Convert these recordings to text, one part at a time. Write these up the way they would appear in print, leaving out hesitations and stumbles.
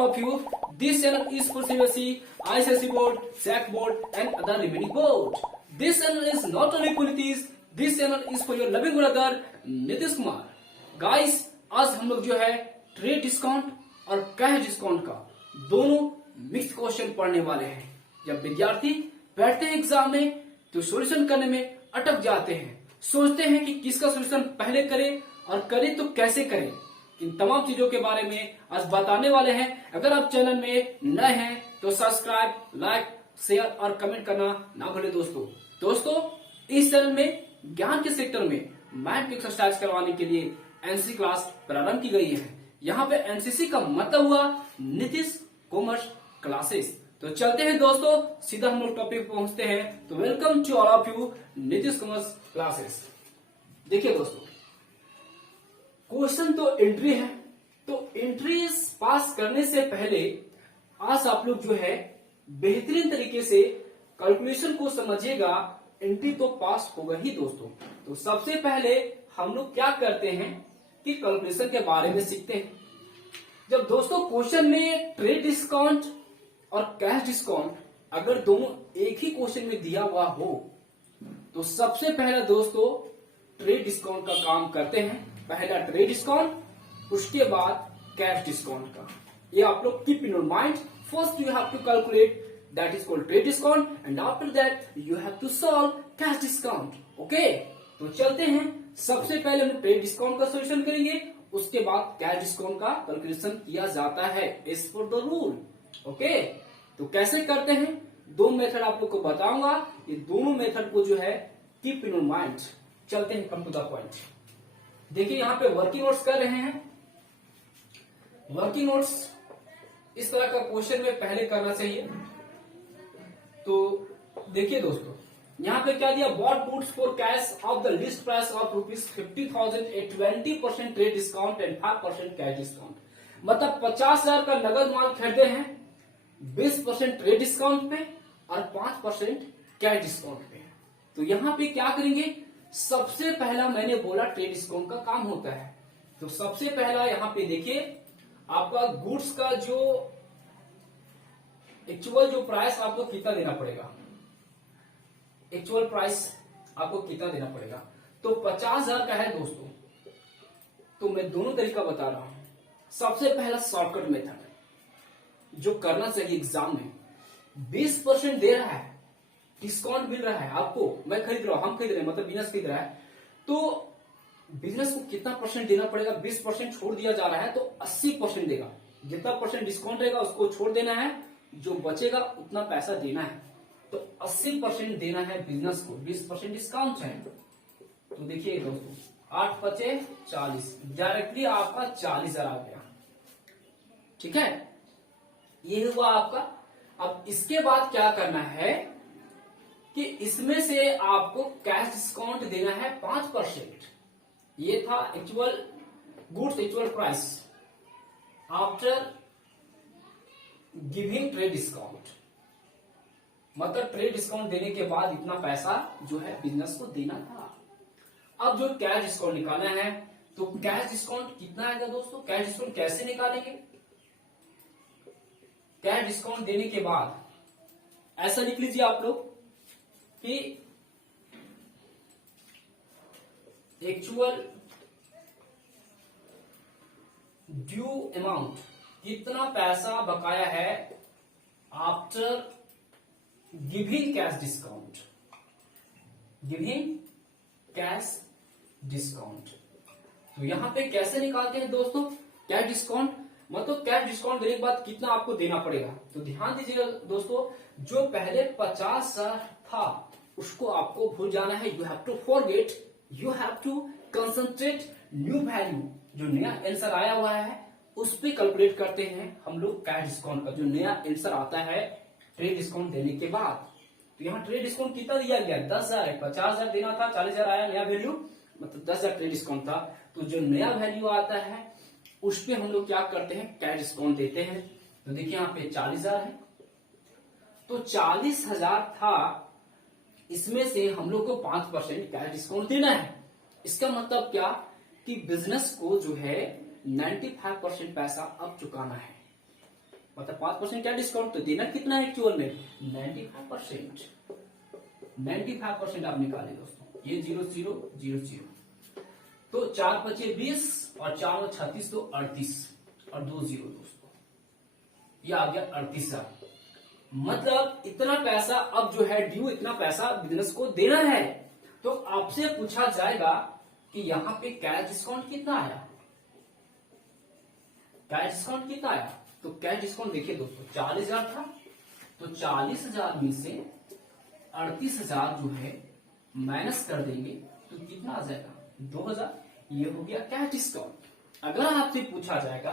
all of you. This channel is for CBSE, ICSE board, SAC board and other remaining board. This channel is not only for Nitish, this channel is for your loving brother Nitish Kumar. Guys, आज हम लोग जो है trade discount और cash discount का दोनों mix question पढ़ने वाले हैं. जब विद्यार्थी बैठते हैं एग्जाम में तो सॉल्यूशन करने में अटक जाते हैं, सोचते हैं कि किसका सॉल्यूशन पहले करें और करें तो कैसे करें. इन तमाम चीजों के बारे में आज बताने वाले हैं. अगर आप चैनल में नए हैं तो सब्सक्राइब, लाइक, शेयर और कमेंट करना ना भूलें दोस्तों. इस चैनल में ज्ञान के सेक्टर में माइंड की एक्सरसाइज करवाने के लिए एनसीसी क्लास प्रारंभ की गई है. यहाँ पे एनसीसी का मतलब हुआ नीतीश कॉमर्स क्लासेस. तो चलते हैं दोस्तों, सीधा हम लोग टॉपिक पे पहुंचते हैं. तो welcome to all of you Nitish commerce classes. देखिए दोस्तों, क्वेश्चन तो एंट्री है, तो एंट्री पास करने से पहले आज आप लोग जो है बेहतरीन तरीके से कैलकुलेशन को समझिएगा. एंट्री तो पास होगा ही दोस्तों. तो सबसे पहले हम लोग क्या करते हैं कि कैलकुलेशन के बारे में सीखते हैं. जब दोस्तों क्वेश्चन में ट्रेड डिस्काउंट और कैश डिस्काउंट अगर दोनों एक ही क्वेश्चन में दिया हुआ हो तो सबसे पहले दोस्तों ट्रेड डिस्काउंट का काम करते हैं. पहला ट्रेड डिस्काउंट, उसके बाद कैश डिस्काउंट का. ये आप लोग keep in your mind. First you have to calculate that is called trade discount and after that you have to solve cash discount. Okay, तो चलते हैं. सबसे पहले हम ट्रेड डिस्काउंट का सॉल्यूशन करेंगे, उसके बाद कैश डिस्काउंट का कैलकुलेशन किया जाता है as per the rule. Okay, तो कैसे करते हैं दो मेथड आप लोग को बताऊंगा. ये दोनों मेथड को जो है कीप इन योर माइंड. चलते हैं, कम टू द पॉइंट. देखिए यहाँ पे वर्किंग नोट्स कर रहे हैं. वर्किंग नोट्स इस तरह का क्वेश्चन में पहले करना चाहिए. तो देखिए दोस्तों, यहाँ पे क्या दिया, bought goods for cash of the list price of ₹50,000 at 20% trade discount and 5% cash discount. मतलब 50,000 का नगद माल खरीदे हैं 20% ट्रेड डिस्काउंट पे और 5% कैश डिस्काउंट पे. तो यहाँ पे क्या करेंगे, सबसे पहला मैंने बोला ट्रेड डिस्काउंट का काम होता है. तो सबसे पहला यहाँ पे देखिए, आपका गुड्स का जो एक्चुअल जो प्राइस आपको कितना देना पड़ेगा, एक्चुअल प्राइस आपको कितना देना पड़ेगा. तो 50,000 का है दोस्तों. तो मैं दोनों तरीका बता रहा हूं. सबसे पहला शॉर्टकट मेथड जो करना चाहिए एग्जाम में, 20% दे रहा है, डिस्काउंट मिल रहा है आपको, मैं खरीद रहा हूं, हम खरीद रहे हैं, मतलब बिजनेस खरीद रहा है. तो बिजनेस को कितना परसेंट देना पड़ेगा, 20% छोड़ दिया जा रहा है तो 80% देगा. जितना परसेंट डिस्काउंट रहेगा उसको छोड़ देना है, जो बचेगा उतना पैसा देना है. तो 80% देना है बिजनेस को, 20% डिस्काउंट है. तो देखिए दोस्तों, 8 पचे 40, डायरेक्टली आपका 40,000 आ गया. ठीक है, ये हुआ आपका. अब इसके बाद क्या करना है कि इसमें से आपको कैश डिस्काउंट देना है 5%. ये था actual goods actual price after giving trade discount. मतलब ट्रेड डिस्काउंट देने के बाद इतना पैसा जो है बिजनेस को देना था. अब जो कैश डिस्काउंट निकालना है, तो कैश डिस्काउंट कितना आएगा दोस्तों. कैश डिस्काउंट कैसे निकालेंगे, कैश डिस्काउंट देने के बाद ऐसा लिख लीजिए आप लोग कि एक्चुअल ड्यू अमाउंट, कितना पैसा बकाया है after giving cash discount, giving cash discount. तो यहां पे कैसे निकालते हैं दोस्तों कैश डिस्काउंट, मतलब कैश डिस्काउंट देने के बाद कितना आपको देना पड़ेगा. तो ध्यान दीजिएगा दोस्तों, जो पहले 50,000 था उसको आपको भूल जाना है. You have to forget, you have to concentrate new value. जो नया आंसर आया हुआ है उस पर कैलकुलेट करते हैं हम लोग कैश डिस्काउंट का. जो नया आंसर आता है ट्रेड डिस्काउंट देने के बाद, तो यहाँ ट्रेड डिस्काउंट कितना दिया गया, 10,000 है. 50,000 देना था, 40,000 आया नया वैल्यू, मतलब 10,000 ट्रेड डिस्काउंट था. तो जो नया वैल्यू आता है उस पे हम लोग क्या करते हैं, कैश डिस्काउंट देते हैं. तो देखिए यहाँ पे 40,000 है, तो 40,000 था, इसमें से हम लोग को 5% कैश डिस्काउंट देना है. इसका मतलब क्या कि बिजनेस को जो है 95% पैसा अब चुकाना है. मतलब 5% क्या डिस्काउंट, तो देना कितना है एक्चुअल में 95%। 95% आप निकाले दोस्तों, ये 0000, तो 4 बचे 20 और 4 और 36 तो 38 और 2 जीरो दोस्तों, ये आ गया 38,000। मतलब इतना पैसा अब जो है ड्यू, इतना पैसा बिजनेस को देना है। तो आपसे पूछा जाएगा कि यहाँ पे कैश डिस्काउंट कितना आया, कैश डिस्काउंट कितना आया, तो कैश डिस्काउंट देखिए दोस्तों 40,000 था, तो 40,000 में से 38,000 जो है माइनस कर देंगे तो कितना आ जाएगा 2,000, ये हो गया कैश डिस्काउंट। अगर आपसे पूछा जाएगा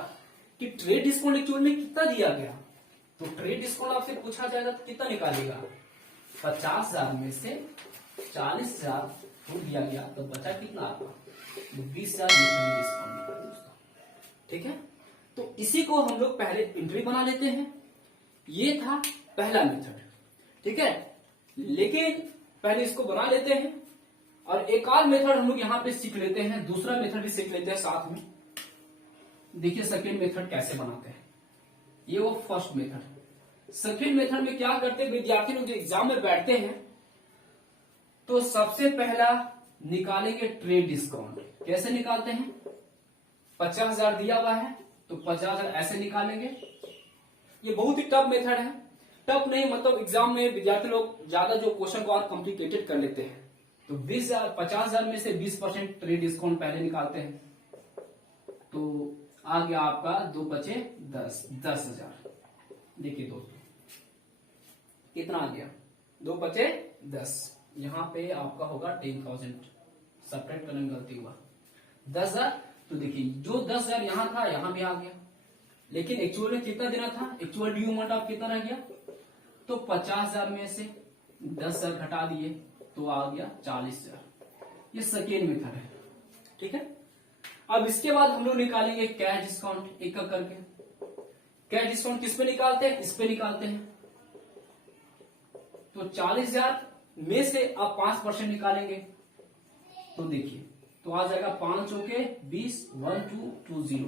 कि ट्रेड डिस्काउंट एक्चुअल में कितना दिया गया, तो ट्रेड डिस्काउंट आपसे पूछा जाएगा तो कितना निकालेगा, 50,000 में से 40,000 छूट दिया गया तो बचा कितना आपका 20,000 डिस्काउंट निकाल दोस्तों। ठीक है, तो इसी को हम लोग पहले एंट्री बना लेते हैं। ये था पहला मेथड, ठीक है, लेकिन पहले इसको बना लेते हैं और एक और मेथड हम लोग यहाँ पे सीख लेते हैं, दूसरा मेथड भी सीख लेते हैं साथ में। देखिए सेकेंड मेथड कैसे बनाते हैं, ये वो फर्स्ट मेथड। सेकेंड मेथड में क्या करते हैं, विद्यार्थी लोग जो एग्जाम में बैठते हैं तो सबसे पहला निकालेंगे ट्रेड डिस्काउंट। कैसे निकालते हैं, 50,000 दिया हुआ है तो 50,000 ऐसे निकालेंगे। ये बहुत ही टफ मेथड है, टफ नहीं मतलब एग्जाम में विद्यार्थी लोग ज्यादा जो क्वेश्चन को और कॉम्प्लिकेटेड कर लेते हैं। तो 50,000 में से 20% ट्रेड डिस्काउंट पहले निकालते हैं, तो आ गया आपका 2 बचे 10,000। देखिए दोस्तों कितना आ गया, 2 बचे 10, यहां पे आपका होगा 10,000, सब्ट्रैक्ट करने में गलती हुआ 10,000। तो देखिए जो 10,000 यहां था यहां भी आ गया, लेकिन एक्चुअल में कितना देना था, एक्चुअल ड्यू अमाउंट आप कितना रह गया, तो 50,000 में से 10,000 घटा दिए तो आ गया 40,000। ये सेकेंड मेथड है, ठीक है। अब इसके बाद हम लोग निकालेंगे कैश डिस्काउंट एक एक करके। कैश डिस्काउंट किस पे निकालते हैं, इस पे निकालते हैं। तो 40,000 में से आप 5% निकालेंगे तो देखिए तो आ जाएगा 5 चौके 20, 1220,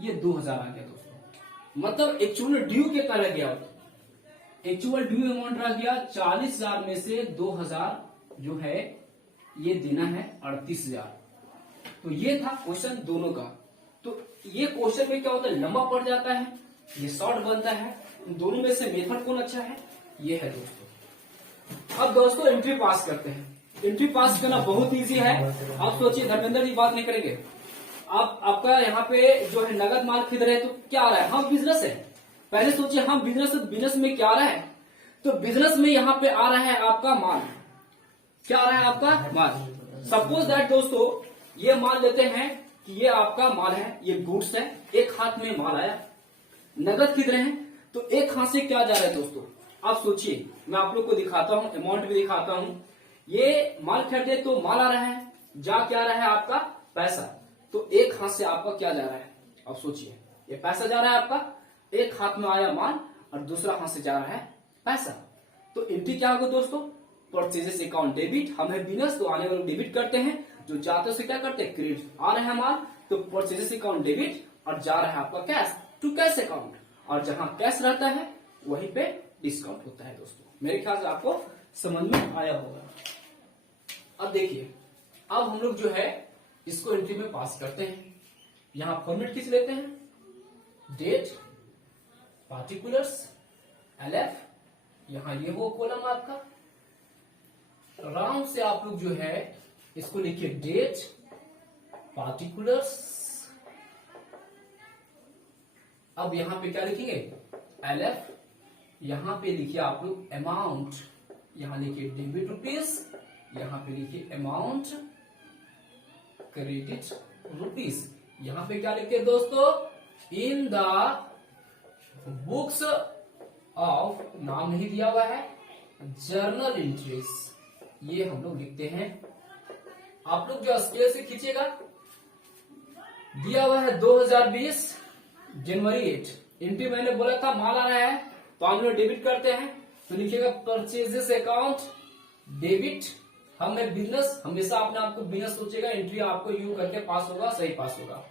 ये 2,000 आ गया दोस्तों। मतलब एक्चुअल ड्यू कितना रह गया, एक्चुअल ड्यू अमाउंट रह गया 40,000 में से 2,000 जो है ये देना है 38,000। तो ये था क्वेश्चन दोनों का। तो ये क्वेश्चन में क्या होता है, लंबा पड़ जाता है, ये शॉर्ट बनता है। दोनों में से मेथड कौन अच्छा है, ये है दोस्तों। अब दोस्तों एंट्री पास करते हैं। एंट्री पास करना बहुत इजी है। आप सोचिए धर्मेंद्र जी बात नहीं करेंगे, आप आपका यहाँ पे जो है नगद माल खरीद रहे हैं तो क्या आ रहा है, हम बिजनेस है। पहले सोचिए हम बिजनेस, बिजनेस में क्या आ रहा है, तो बिजनेस में यहाँ पे आ रहा है आपका माल। क्या आ रहा है आपका माल। सपोज दैट दोस्तों ये मान लेते हैं कि ये आपका माल है, ये गुड्स है, एक हाथ में माल आया, नगद खरीद रहे हैं तो एक हाथ से क्या जा रहा है दोस्तों, आप सोचिए, मैं आप लोग को दिखाता हूं, अमाउंट भी दिखाता हूं। ये माल खरीदे तो माल आ रहा है, जा क्या रहा है आपका पैसा, तो एक हाथ से आपका क्या जा रहा है, आप सोचिए, ये पैसा जा रहा है आपका, एक हाथ में आया माल और दूसरा हाथ से जा रहा है पैसा। तो एंट्री क्या होगा दोस्तों, परचेजेस अकाउंट डेबिट, हम है बिजनेस तो आने वाले डेबिट करते हैं, जो जाते से क्या करते हैं क्रेडिट। आ रहा है माल तो परचेजेस अकाउंट डेबिट और जा रहा है आपका कैश टू कैश अकाउंट, और जहां कैश रहता है वहीं पे डिस्काउंट होता है दोस्तों। मेरे ख्याल से आपको समझ में आया होगा। अब देखिए अब हम लोग जो है इसको एंट्री में पास करते हैं। यहां फॉर्मेट खींच लेते हैं, डेट, पार्टिकुलर्स, LF, यहां ये वो कॉलम आपका, आराम से आप लोग जो है इसको लिखिए डेट, पार्टिकुलर्स। अब यहां पे क्या लिखेंगे LF, यहां पे लिखिए आप लोग अमाउंट, यहां लिखिए डेबिट रुपीज, यहां पे लिखिए अमाउंट क्रेडिट रुपीज। यहां पे क्या लिखिए दोस्तों, इन द बुक्स ऑफ, नाम नहीं दिया हुआ है, जर्नल एंट्रीज, ये हम लोग लिखते हैं। आप लोग जो स्केल से खींचेगा, दिया हुआ है 2020 जनवरी 8, एंट्री मैंने बोला था माल आ रहा है तो हम लोग डेबिट करते हैं, तो लिखिएगा परचेजेस अकाउंट डेबिट। हमने बिजनेस, हमेशा अपने आपको बिजनेस सोचेगा, एंट्री आपको यू करके पास होगा, सही पास होगा।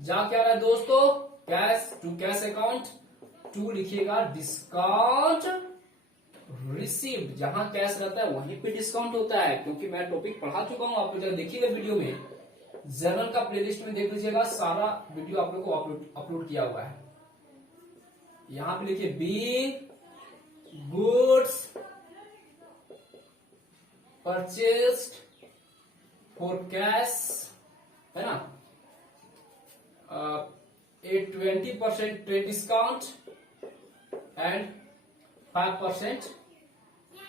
जा क्या रहा है दोस्तों, cash to cash account to लिखिएगा डिस्काउंट रिसीव्ड। जहां कैश रहता है वहीं पे डिस्काउंट होता है, क्योंकि मैं टॉपिक पढ़ा चुका हूं। आप लोग देखिएगा वीडियो में, जर्नल का प्लेलिस्ट में देख लीजिएगा, सारा वीडियो आप लोग को अपलोड किया हुआ है। यहां पे लिखिए being goods purchased for cash, है ना, ए 20% ट्रेड डिस्काउंट एंड 5%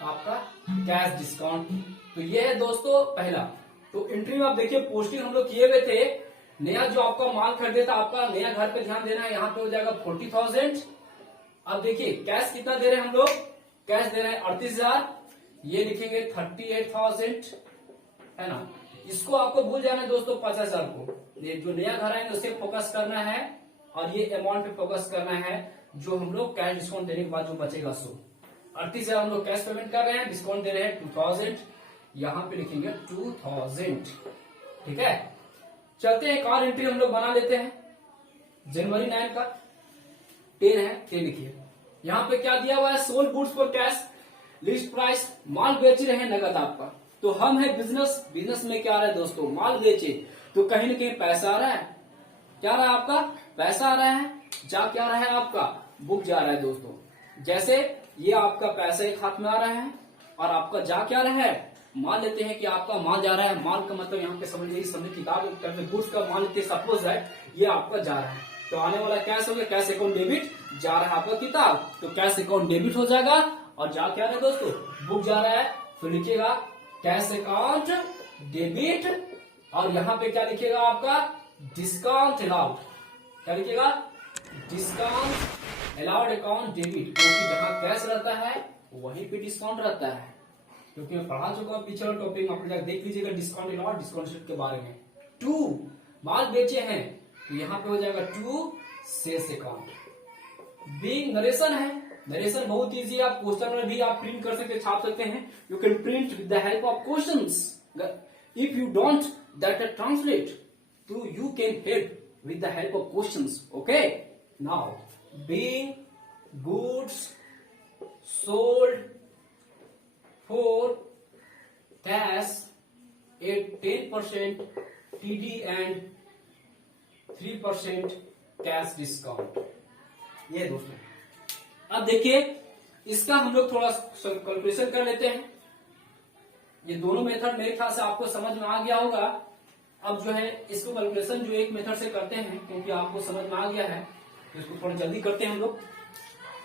आपका कैश डिस्काउंट। तो ये है दोस्तों पहला। तो एंट्री में आप देखिए पोस्टिंग हम लोग किए हुए थे। नया जो आपका माल खरीदे था, आपका नया घर पे ध्यान देना है, यहाँ पे हो जाएगा 40,000। अब देखिए कैश कितना दे रहे हैं हम लोग, कैश दे रहे हैं 38,000, ये लिखेंगे 38,000, है ना। इसको आपको भूल जाना है दोस्तों 50,000 को। ये जो नया घर आएंगे उससे फोकस करना है, और ये अमाउंट पे फोकस करना है जो हम लोग कैश डिस्काउंट देने के बाद जो बचेगा। सो 38,000 हम लोग कैश पेमेंट कर रहे हैं, डिस्काउंट दे रहे हैं 2,000, यहाँ पे लिखेंगे 2,000, ठीक है। चलते हैं एक और एंट्री हम लोग बना लेते हैं। जनवरी 9 का 10 है, 10 लिखिए। यहाँ पे क्या दिया हुआ है, sold goods for cash, list price, माल बेच रहे हैं नगद आपका। तो हम है बिजनेस में क्या आ रहा है दोस्तों, माल बेचे तो कहीं ना कहीं पैसा आ रहा है। क्या आ रहा है आपका, पैसा आ रहा है। जा क्या रहा है आपका, बुक जा रहा है दोस्तों। जैसे ये आपका पैसा एक हाथ में आ रहा है और आपका जा क्या रहा है, मान लेते हैं कि आपका माल जा रहा है। माल का मतलब यहाँ पे समझिए, किताब गुड्स का माल लेते सपोज है, ये आपका जा रहा है, तो आने वाला कैश हो गया, कैश अकाउंट डेबिट, जा रहा है आपका किताब, तो कैश अकाउंट डेबिट हो जाएगा। और जा क्या रहा है दोस्तों, बुक जा रहा है, तो लिखिएगा कैश अकाउंट डेबिट, और यहाँ पे क्या लिखिएगा आपका, डिस्काउंट अलाउड। क्या लिखिएगा, डिस्काउंट अलाउड अकाउंट डेबिट, क्योंकि जहां कैश रहता है वहीं पे डिस्काउंट रहता है। क्योंकि मैं पढ़ा चुका हूँ पिछले टॉपिक में, आप देख लीजिएगा डिस्काउंट अलाउड डिस्काउंट शीट के बारे में। टू माल बेचे हैं, तो यहाँ पे हो जाएगा to sales account. Being narration है, नरेशन बहुत इजी है, आप क्वेश्चन में भी आप प्रिंट कर सकते, छाप सकते हैं। You can print with the help of questions. If you don't that translate, तो you can help with the help of questions. Okay, now being goods sold for cash at 10% TD and 3% cash discount। ये दोस्तों, अब देखिए इसका हम लोग थोड़ा calculation कर लेते हैं। ये दोनों मेथड मेरे ख्याल से आपको समझ में आ गया होगा। अब जो है इसको कैलकुलेशन जो एक मेथड से करते हैं, क्योंकि आपको समझ में आ गया है, तो इसको थोड़ा जल्दी करते हैं हम लोग।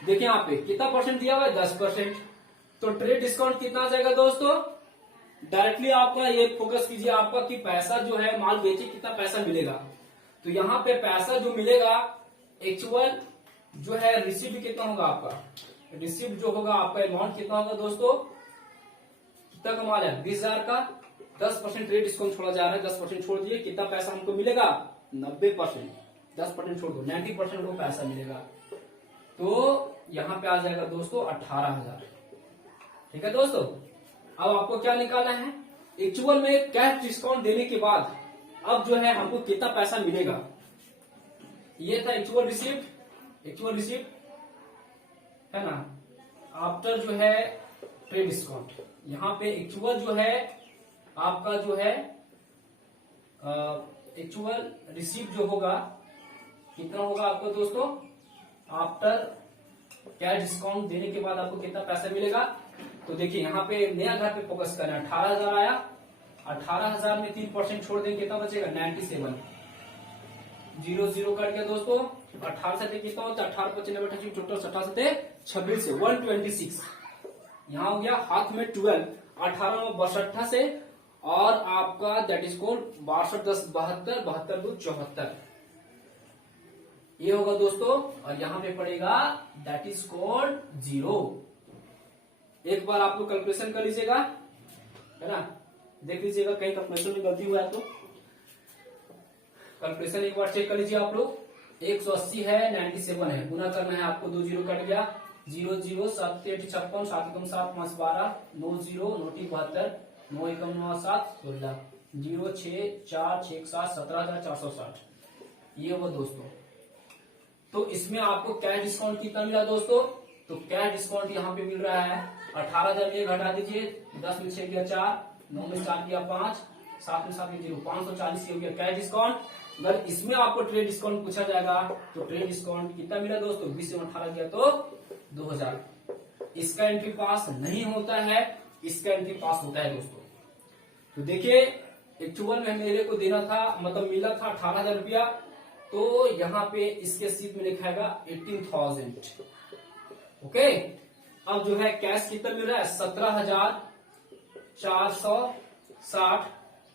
देखिए यहाँ पे कितना परसेंट दिया हुआ है, 10%। तो ट्रेड डिस्काउंट कितना आ जाएगा दोस्तों, डायरेक्टली आपका ये फोकस कीजिए आपका कि पैसा जो है माल बेचे कितना पैसा मिलेगा। तो यहाँ पे पैसा जो मिलेगा, एक्चुअल जो है रिसीव्ड कितना होगा आपका, रिसीव्ड जो होगा आपका अमाउंट कितना होगा दोस्तों, कितना का माल है 20,000 का, 10% ट्रेड डिस्काउंट छोड़ा जा रहा है, 10% छोड़ दिए, कितना पैसा हमको मिलेगा 90%, 10% छोड़ दो 90% को पैसा मिलेगा। तो यहाँ पे आ जाएगा दोस्तों 18,000। ठीक है दोस्तों, अब आपको क्या निकालना है, एक्चुअल में कैश डिस्काउंट देने के बाद अब जो है हमको कितना पैसा मिलेगा। ये था एक्चुअल रिसीव्ड है ना, आफ्टर जो है ट्रेड डिस्काउंट। यहाँ पे एक्चुअल जो है आपका जो है एक्चुअल रिसीव जो होगा कितना होगा आपको दोस्तों, आफ्टर कैश डिस्काउंट देने के बाद आपको कितना पैसा मिलेगा। तो देखिए यहाँ पे नया घर पे फोकस करना है, 18,000 आया, 18,000 में 3% छोड़ देंगे कितना बचेगा 97, 0 कट गया दोस्तों। 18 से कितना होता है, 18 25 90 टोटल 18 से 26 से 126, यहाँ हो गया हाथ में 12, 18 में 62 से, और आपका दैट इज कॉल्ड 62 10 72, 72 2 74, ये होगा दोस्तों। और यहाँ पे पड़ेगा दैट इज कॉल्ड 0। एक बार आप लोग कैलकुलेशन कर लीजिएगा, है ना, देख लीजिएगा कहीं कैलकुलेशन में गलती हुआ है तो कैलकुलेशन एक बार चेक कर लीजिए आप लोग। 180 है, 97 है, गुना करना है आपको, 2 0 कट गया, 0 0 7 8 56 7 1 7 5 12 9 0 9 72 9 1 9 7 16 0 6 4 6 7 17,460, ये होगा दोस्तों। तो इसमें आपको कैश डिस्काउंट कितना मिला दोस्तों? तो कैश डिस्काउंट यहाँ पे मिल रहा है 18,000 में घटा दीजिए, 10 में 6 गया 4, 9 में 4 गया 5, 7 में 7 0, 540 हो गया कैश डिस्काउंट। अगर इसमें आपको ट्रेड डिस्काउंट पूछा जाएगा तो ट्रेड डिस्काउंट कितना मिला दोस्तों? 20 में 18 गया तो 2000। इसका एंट्री पास नहीं होता है, इसका एंट्री पास होता है दोस्तों। तो देखिए एक्चुअल में मेरे को देना था, मतलब मिला था 18,000 रुपया, तो यहाँ पे इसके सीट में लिखाएगा 18,000। ओके, अब जो है कैश कितना मिल रहा है? 17,460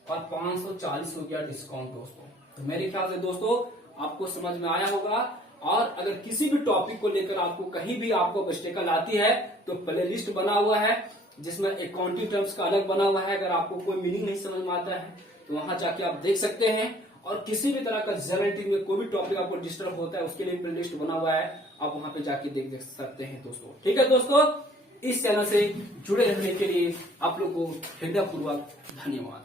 और 540 हो गया डिस्काउंट दोस्तों। तो मेरे ख्याल से दोस्तों आपको समझ में आया होगा। और अगर किसी भी टॉपिक को लेकर आपको कहीं भी आपको मिस्टेक आती है तो प्ले लिस्ट बना हुआ है जिसमें अकाउंटिंग टर्म्स का अलग बना हुआ है। अगर आपको कोई मीनिंग नहीं समझ में आता है तो वहां जाके आप देख सकते हैं। और किसी भी तरह का जनरेटिंग में कोई भी टॉपिक आपको डिस्टर्ब होता है उसके लिए प्ले लिस्ट बना हुआ है, आप वहां पे जाके देख सकते हैं दोस्तों। ठीक है दोस्तों, इस चैनल से जुड़े रहने के लिए आप लोग को हृदयपूर्वक धन्यवाद।